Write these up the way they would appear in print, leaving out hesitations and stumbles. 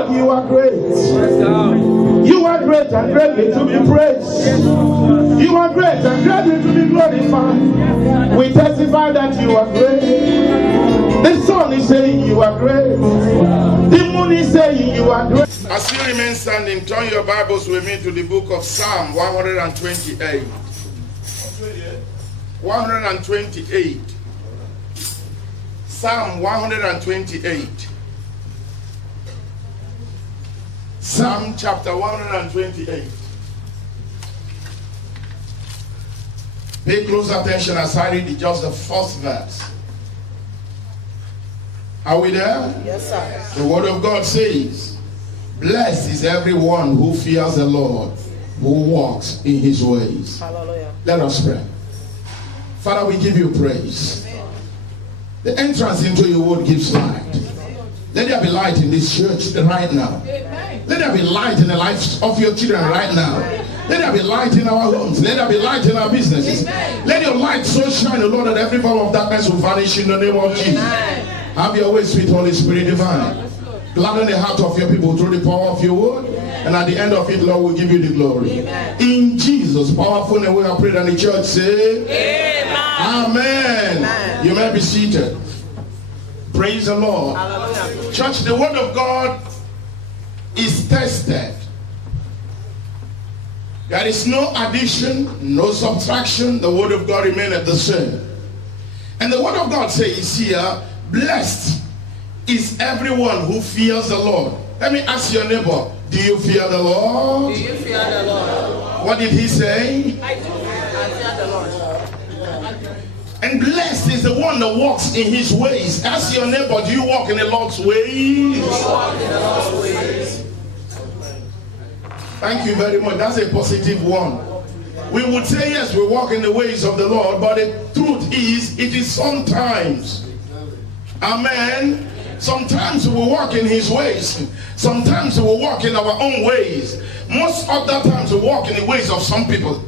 Lord, you are great. You are great and greatly to be praised. You are great and greatly to be glorified. We testify that you are great. The sun is saying you are great. The moon is saying you are great. As you remain standing, turn your Bibles with me to the book of Psalm 128. 128. Psalm 128. Psalm chapter 128. Pay close attention as I read just the first verse. Are we there? Yes, sir. The word of God says, blessed is everyone who fears the Lord, who walks in his ways. Hallelujah. Let us pray. Father, we give you praise. Amen. The entrance into your word gives light. Let there be light in this church right now. Amen. Let there be light in the lives of your children right now. Let there be light in our homes. Let there be light in our businesses. Amen. Let your light so shine, Lord, that every form of darkness will vanish in the name of Jesus. Amen. Have your way, sweet Holy Spirit divine. Gladden the heart of your people through the power of your word. And at the end of it, Lord, we'll give you the glory. Amen. In Jesus' powerful name we have prayed, and the church say, Amen. Amen. Amen. You may be seated. Praise the Lord. Hallelujah. Church, the word of God is tested. There is no addition, no subtraction. The word of God remaineth the same. And the word of God says here, blessed is everyone who fears the Lord. Let me ask your neighbor, do you fear the Lord? Do you fear the Lord? What did he say? I do. I fear the Lord. And blessed is the one that walks in his ways. Ask your neighbor, do you walk in the Lord's ways? Walk in the Lord's ways. Thank you very much. That's a positive one. We would say yes, we walk in the ways of the Lord, but the truth is, it is sometimes. Amen. Sometimes we will walk in his ways. Sometimes we will walk in our own ways. Most of the times we walk in the ways of some people.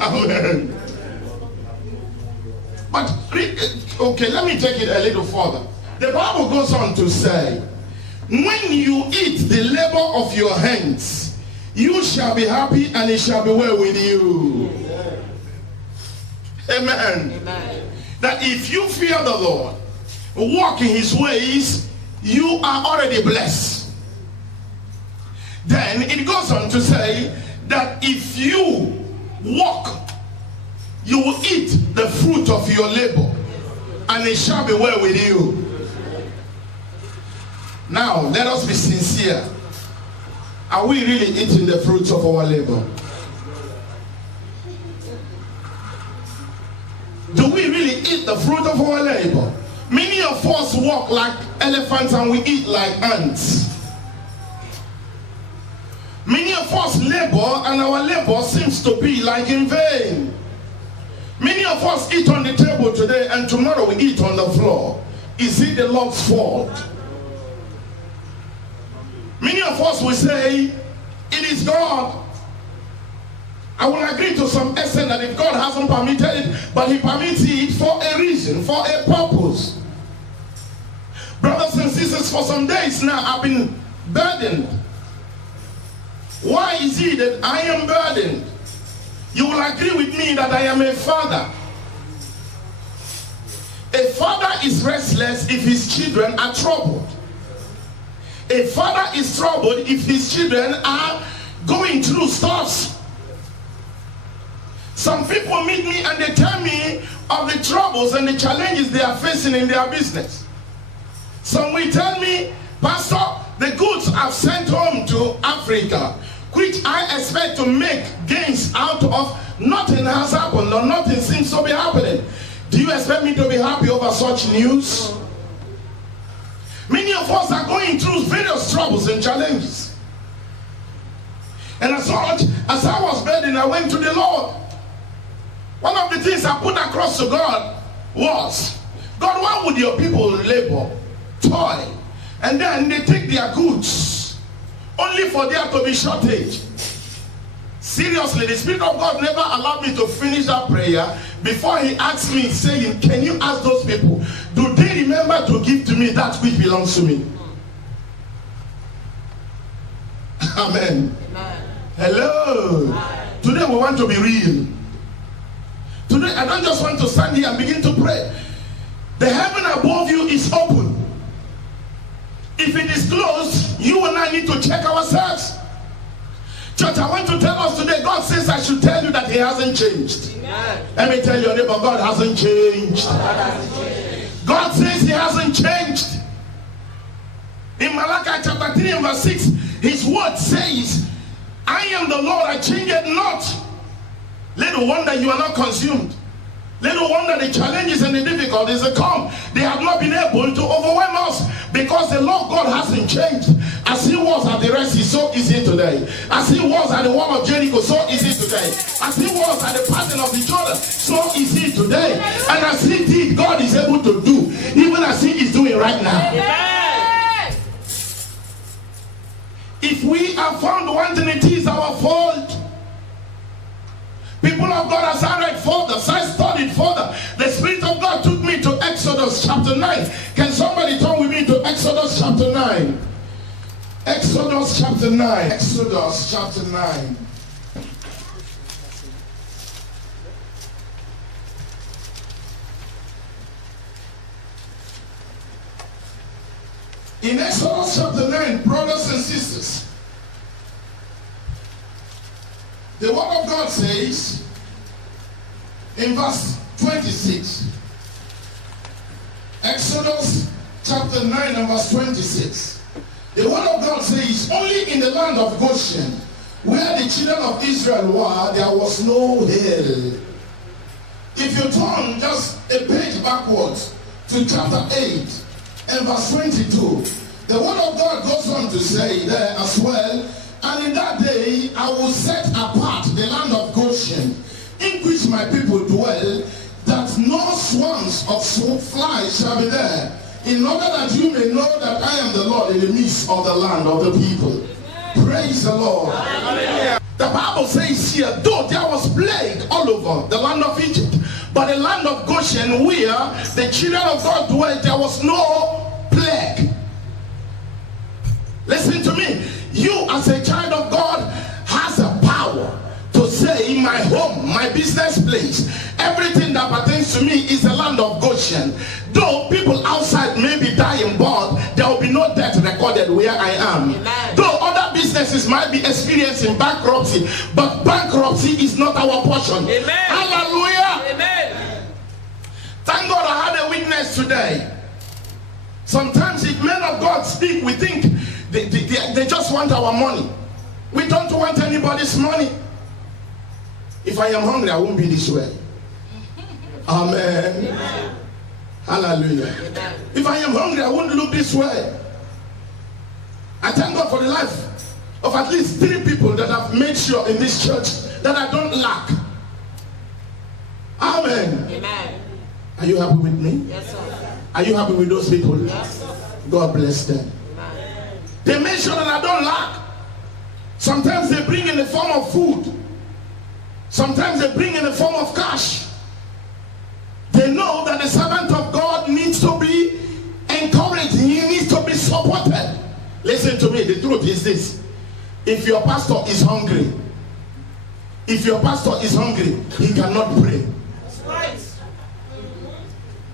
Amen. But, okay, let me take it a little further. The Bible goes on to say, when you eat the labor of your hands, you shall be happy and it shall be well with you. Amen. Amen. That if you fear the Lord, walk in his ways, you are already blessed. Then it goes on to say that if you walk, you will eat the fruit of your labor and it shall be well with you. Now let us be sincere. Are we really eating the fruits of our labor? Do we really eat the fruit of our labor? Many of us walk like elephants and we eat like ants. Many of us labor and our labor seems to be like in vain. Many of us eat on the table today and tomorrow we eat on the floor. Is it the Lord's fault? Many of us will say, it is God. I will agree to some extent that if God hasn't permitted it, but he permits it for a reason, for a purpose. Brothers and sisters, for some days now I've been burdened. Why is it that I am burdened? You will agree with me that I am a father. A father is restless if his children are troubled. A father is troubled if his children are going through stuff. Some people meet me and they tell me of the troubles and the challenges they are facing in their business. Some will tell me, Pastor, the goods I've sent home to Africa, which I expect to make gains out of, nothing has happened or nothing seems to be happening. Do you expect me to be happy over such news? Many of us are going through various troubles and challenges. And as much as I was burdened, I went to the Lord. One of the things I put across to God was, God, why would your people labor, toil, and then they take their goods only for there to be shortage? Seriously, the Spirit of God never allowed me to finish that prayer before he asked me, saying, can you ask those people, do they remember to give to me that which belongs to me? Amen. Amen. Hello. Today we want to be real. Today I don't just want to stand here and begin to pray. The heaven above you is open. If it is closed, you and I need to check ourselves. Church, I want to tell us today, God says I should tell you that he hasn't changed. Amen. Let me tell your neighbor, God hasn't changed. God says he hasn't changed. In Malachi chapter 3 and verse 6, his word says, I am the Lord, I change it not. Little wonder you are not consumed. Little wonder the challenges and the difficulties that come, they have not been able to overwhelm us, because the Lord God hasn't changed. As he was at the Red Sea, so is he today. As he was at the wall of Jericho, so is he today. As he was at the parting of the Jordan, so is he today. And as he did, God is able to do, even as he is doing right now. Amen. If we have found wanting, it is our fault. People of God, as I read further, as I studied further, the Spirit of God took me to Exodus chapter 9. Can somebody turn with me to Exodus chapter 9? Exodus chapter 9. Exodus chapter 9. In Exodus chapter 9, brothers and sisters, the word of God says in verse 26, Exodus chapter 9 and verse 26, the word of God says, only in the land of Goshen, where the children of Israel were, there was no hail. If you turn just a page backwards to chapter 8 and verse 22, the word of God goes on to say there as well, and in that day I will set apart the land of Goshen, in which my people dwell, that no swarms of flies shall be there, in order that you may know that I am the Lord in the midst of the land of the people. Praise the Lord. Hallelujah. The Bible says here, though there was plague all over the land of Egypt, but the land of Goshen, where the children of God dwelt, there was no plague. Listen to me. You as a child of God has a power to say, my home, my business place, everything that pertains to me is the land of Goshen. Though people outside may be dying, but there will be no death recorded where I am. Amen. Though other businesses might be experiencing bankruptcy, but bankruptcy is not our portion. Amen. Hallelujah. Amen. Thank God I had a witness today. Sometimes if men of God speak, we think they just want our money. We don't want anybody's money. If I am hungry, I won't be this way. Amen. Amen. Hallelujah. Amen. If I am hungry, I won't look this way. I thank God for the life of at least 3 people that have made sure in this church that I don't lack. Amen. Amen. Are you happy with me? Yes, sir. Are you happy with those people? Yes, sir. God bless them. Amen. They make sure that I don't lack. Sometimes they bring in the form of food. Sometimes they bring in the form of cash. They know that the servant of God needs to be encouraged. He needs to be supported. Listen to me. The truth is this. If your pastor is hungry, he cannot pray. That's right.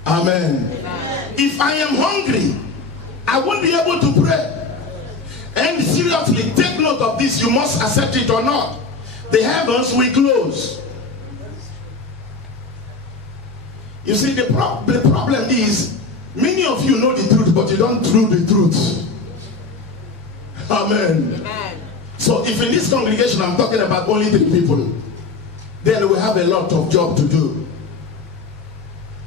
Amen. Amen. If I am hungry, I won't be able to pray. And seriously, take note of this. You must accept it or not. The heavens will close. You see, the problem is, many of you know the truth, but you don't know the truth. Amen. Amen. So if in this congregation I'm talking about only 3 people, then we have a lot of job to do.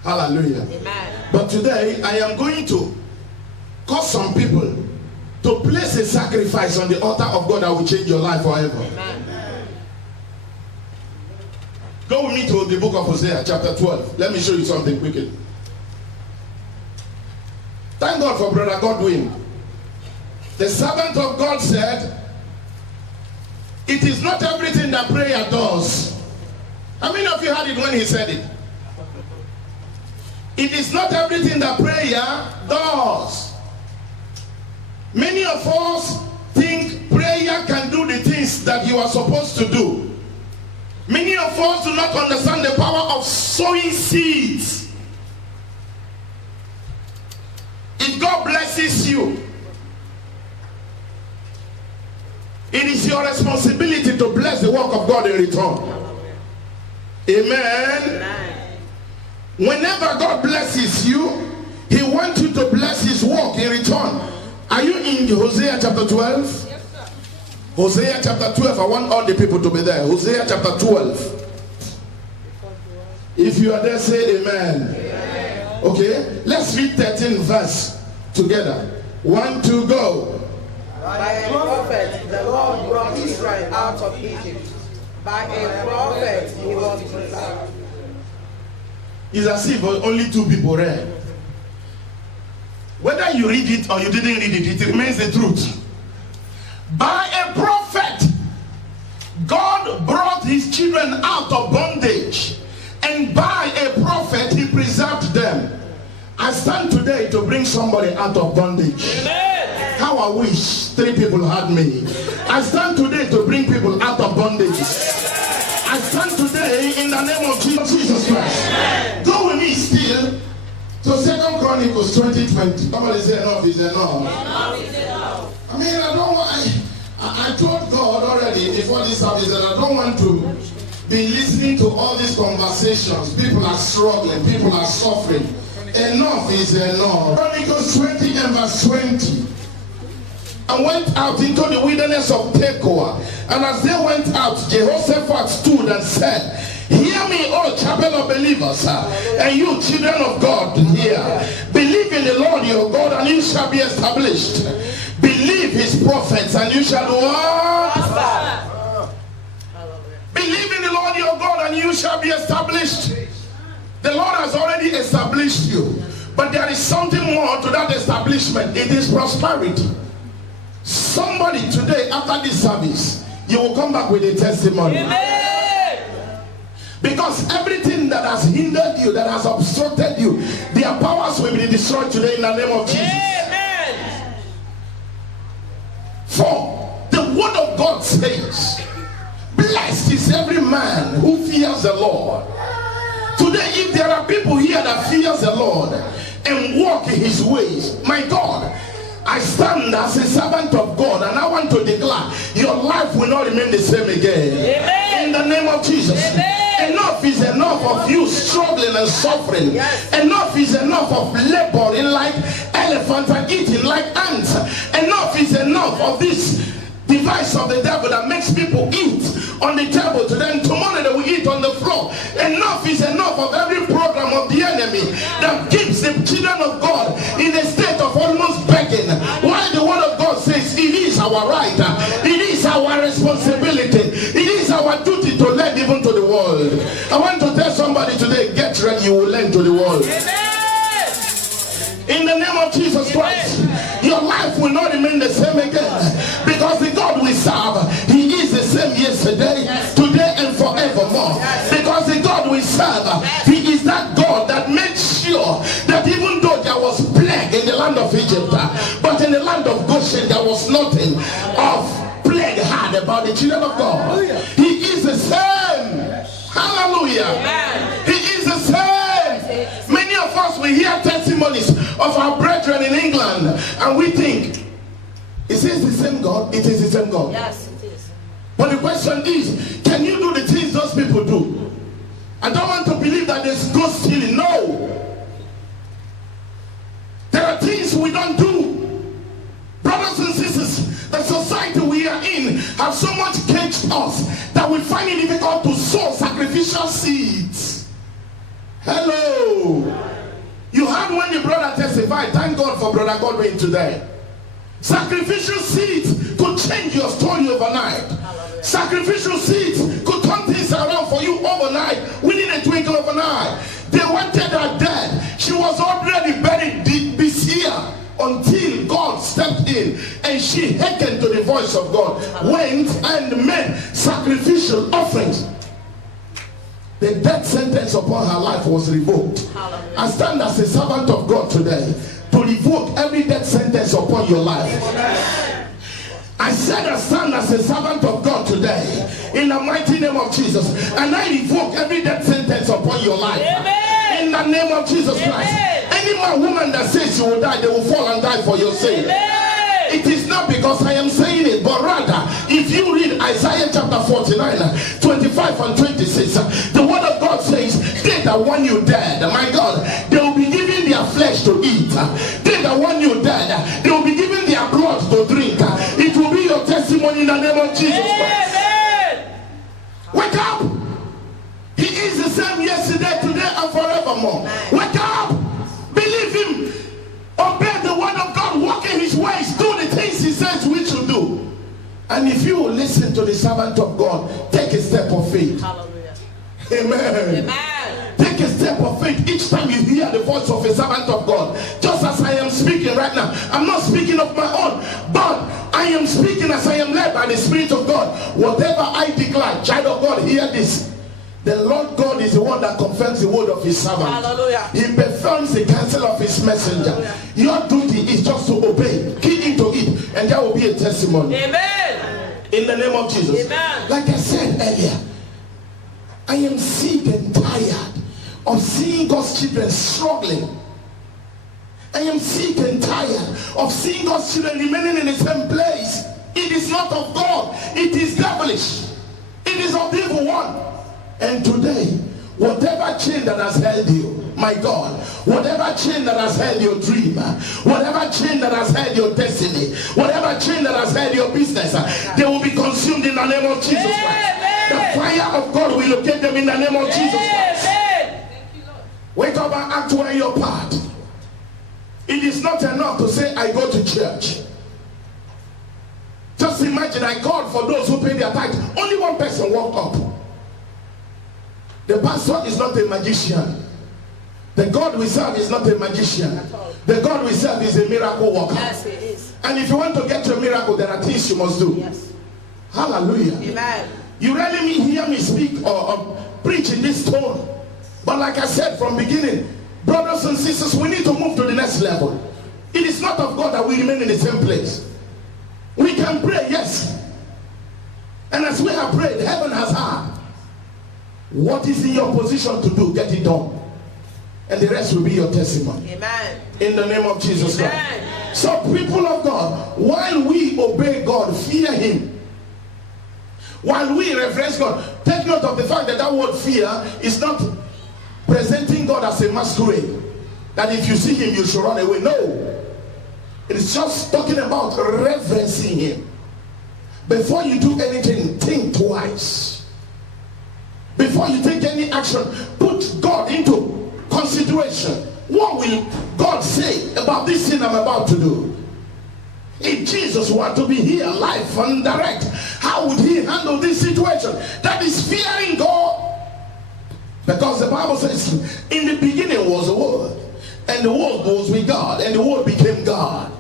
Hallelujah. Amen. But today I am going to cause some people to place a sacrifice on the altar of God that will change your life forever. Amen. Go with me to the book of Hosea chapter 12. Let me show you something quickly. Thank God for Brother Godwin. The servant of God said, it is not everything that prayer does. How many of you heard it when he said it? It is not everything that prayer does. Many of us think prayer can do of us do not understand the power of sowing seeds. If God blesses you, it is your responsibility to bless the work of God in return. Amen. Whenever God blesses you, He wants you to bless His work in return. Are you in Hosea chapter 12? Yes, sir. Hosea chapter 12. I want all the people to be there. Hosea chapter 12. If you are there, say amen. Amen. Okay, let's read 13 verse together. 1, 2, go. By a prophet, the Lord brought Israel out of Egypt. By a prophet, he was preserved. It's as if only 2 people read. Whether you read it or you didn't read it, it remains the truth. By a prophet, God brought His children out of bondage. And by a prophet, He preserved them. I stand today to bring somebody out of bondage. Amen. How I wish 3 people had me. I stand today to bring people out of bondage. I stand today in the name of Jesus Christ. Go with me still to 2 Chronicles 20:20. Somebody say enough is enough. Enough is enough. I mean, I told God already before this service that I don't want to be listening to all these conversations. People are struggling, people are suffering. Enough is enough. Chronicles 20 and verse 20. And went out into the wilderness of Tekoa. And as they went out, Jehoshaphat stood and said, hear me, O chapel of believers, and you children of God here. Believe in the Lord your God, and you shall be established. Believe His prophets, and you shall do what? Believe in the Lord your God, and you shall be established. The Lord has already established you. But there is something more to that establishment. It is prosperity. Somebody today, after this service, you will come back with a testimony. Amen. Because everything that has hindered you, that has obstructed you, their powers will be destroyed today in the name of Jesus. Amen. For the word of God says, blessed is every man who fears the Lord. Today, if there are people here that fears the Lord and walk in His ways, my God, I stand as a servant of God, and I want to declare your life will not remain the same again. Amen. In the name of Jesus. Amen. Enough is enough of you struggling and suffering. Yes. Enough is enough of laboring like elephants and eating like ants. Enough is enough of this device of the devil that makes people eat on the table today, and tomorrow they will eat on the floor. Enough is enough of every program of the enemy that keeps the children of God in a state of almost begging. Why the word of God says it is our right, it is our responsibility, it is our duty to lend even to the world. I want to tell somebody today, get ready, you will lend to the world. In the name of Jesus Christ, your life will not remain the same again, because the God we serve, He is the same yesterday, today, and forevermore. Because the God we serve, He is that God that made sure that even though there was plague in the land of Egypt, but in the land of Goshen there was nothing of plague had about the children of God. He is the same. Hallelujah. He is the same. Many of us, we hear testimonies of our brethren in England, and we think, is this the same God? It is the same God. Yes, it is. But the question is, can you do the things those people do? I don't want to believe that there's ghost stealing. No. There are things we don't do. Brothers and sisters, the society we are in has so much caged us that we find it difficult to sow sacrificial seeds. Hello. You heard when the brother testified. Thank God for Brother Godwin today. Sacrificial seeds could change your story overnight. Sacrificial seeds could turn things around for you overnight, within a twinkle of an eye. They wanted her dead. She was already buried this year, until God stepped in and she hearkened to the voice of God, went and made sacrificial offerings. The death sentence upon her life was revoked. I stand as a servant of God today to revoke every death sentence upon your life. I said I stand as a servant of God today in the mighty name of Jesus. And I revoke every death sentence upon your life. Amen. In the name of Jesus Christ. Any man, woman that says she will die, they will fall and die for your sake. It is not because I am saying it, but rather, if you read Isaiah chapter 49, 25 and 26, the word of God says, they that want you dead, my God, they will be given their flesh to eat. They that want you dead, they will be given their blood to drink. It will be your testimony in the name of Jesus Christ. Wake up! He is the same yesterday, today, and forevermore. Wake up! Believe him. Obey the word of God. Walk in his ways. Do the things he says we should do. And if you listen to the servant of God, take a step of faith. Hallelujah. Amen. Amen. Take a step of faith each time you hear the voice of a servant of God. Just as I am speaking right now, I'm not speaking of my own, but I am speaking as I am led by the Spirit of God. Whatever I declare, child of God, hear this. The Lord God is the one that confirms the word of his servant. Hallelujah. He performs the counsel of his messenger. Hallelujah. Your duty is just to obey. Key into it, and there will be a testimony. Amen. In the name of Jesus. Amen. Like I said earlier, I am sick and tired of seeing God's children struggling. I am sick and tired of seeing God's children remaining in the same place. It is not of God. It is devilish. It is of the evil one. And today, whatever chain that has held you, my God, whatever chain that has held your dream, whatever chain that has held your destiny, whatever chain that has held your business, they will be consumed in the name of Jesus Christ. The fire of God will locate them in the name of Jesus Christ. Wake up and act where your part. It is not enough to say, I go to church. Just imagine I called for those who pay their tithe. Only one person walked up. The pastor is not a magician. The God we serve is not a magician. The God we serve is a miracle worker. Yes, he is. And if you want to get your miracle, there are things you must do. Yes. Hallelujah. Amen. You rarely hear me speak or preach in this tone. But like I said from beginning, brothers and sisters, we need to move to the next level. It is not of God that we remain in the same place. We can pray, yes. And as we have prayed, heaven has heard. What is in your position to do, get it done. And the rest will be your testimony. Amen. In the name of Jesus Christ. Amen. So people of God, while we obey God, fear him. While we reverence God, take note of the fact that that word fear is not presenting God as a masquerade. That if you see him, you should run away. No. It is just talking about reverencing him. Before you do anything, think twice. Before you take any action, put God into consideration. What will God say about this thing I'm about to do? If Jesus were to be here live and direct, how would he handle this situation? That is fearing God. Because the Bible says, in the beginning was the Word, and the Word was with God, and the Word became God.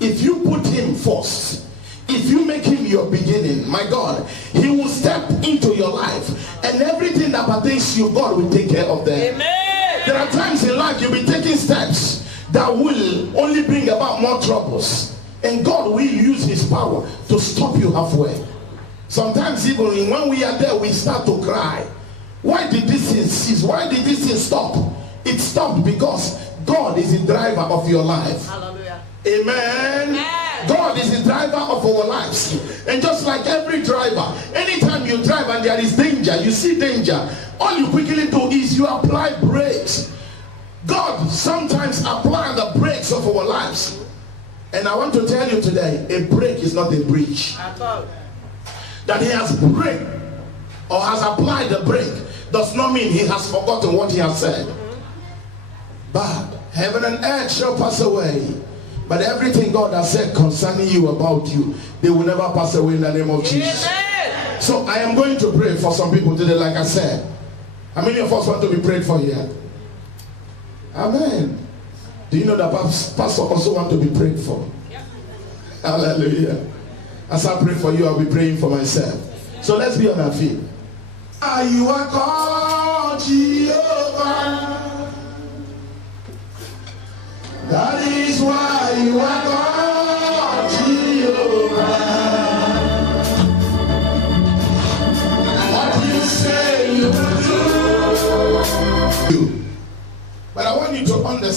If you put him first, if you make him your beginning, my God, he will step into your life, and everything that pertains to you, God will take care of them. Amen. There are times in life you'll be taking steps that will only bring about more troubles, and God will use his power to stop you halfway. Sometimes even when we are there, we start to cry. Why did this thing cease? Why did this thing stop? It stopped because God is the driver of your life. Hallelujah. Amen. Amen. God is the driver of our lives. And just like every driver, anytime you drive and there is danger, you see danger, all you quickly do is you apply brakes. God sometimes applies the brakes of our lives. And I want to tell you today, a brake is not a bridge. That he has braked or has applied the brake does not mean he has forgotten what he has said. But heaven and earth shall pass away, but everything God has said concerning you, about you, they will never pass away in the name of Jesus. Amen. So I am going to pray for some people today, like I said. How many of us want to be prayed for here? Amen. Do you know that pastor also want to be prayed for? Yep. Hallelujah. As I pray for you, I'll be praying for myself. So let's be on our feet. You are called Jehovah. That is why you are called Jehovah.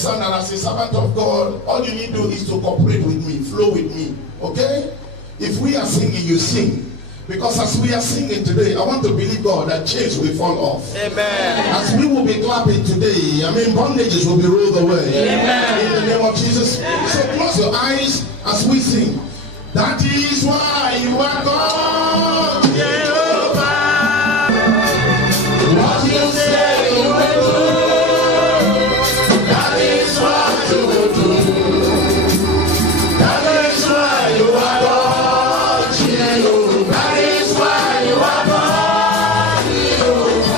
understand that as a servant of God, all you need to do is to cooperate with me, flow with me. Okay? If we are singing, you sing. Because as we are singing today, I want to believe God that chains will fall off. Amen. As we will be clapping today, bondages will be rolled away. Amen. In the name of Jesus. So close your eyes as we sing. That is why you are God, Jehovah. What you say you will do, that is what you will do. That is why you are God, Jehovah. That is why you are God, Jehovah.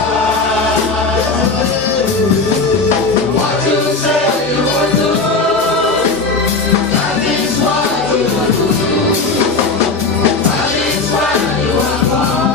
What you say you will do, that is what you will do. That is why you are God.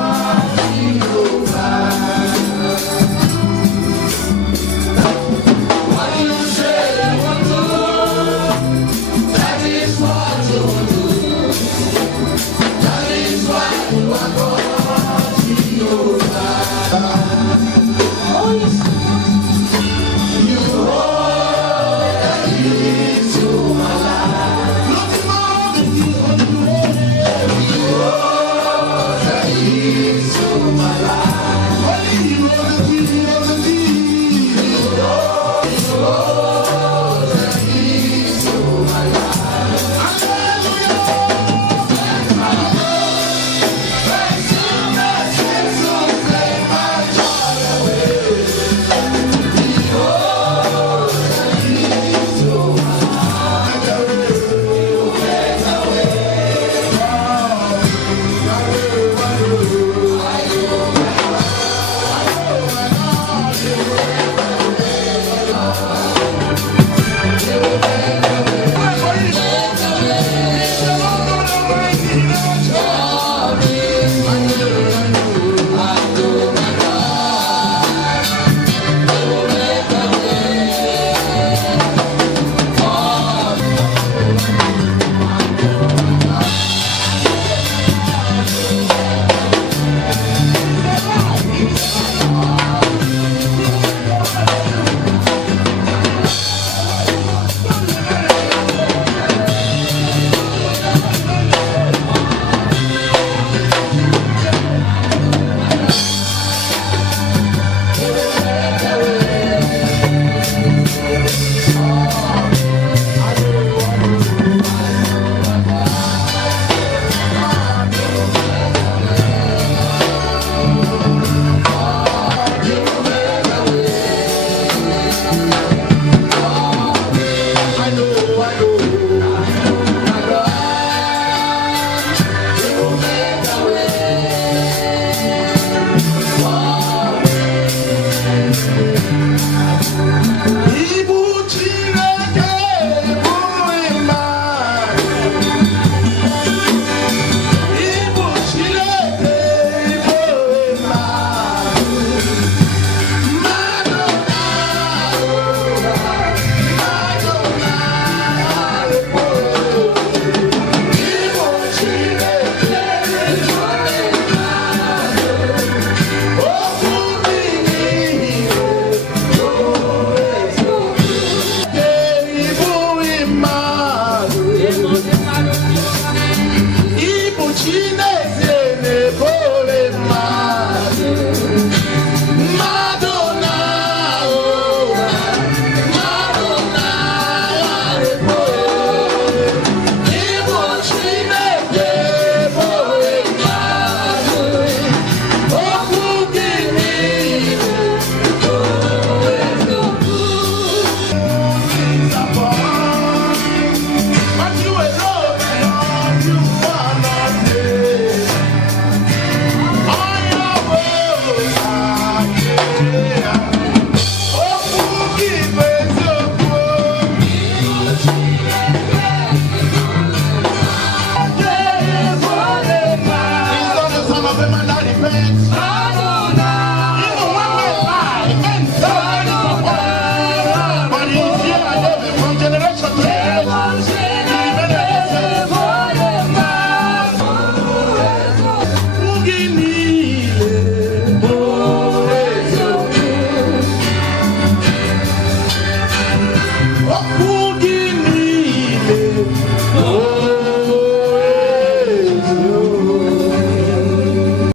Go.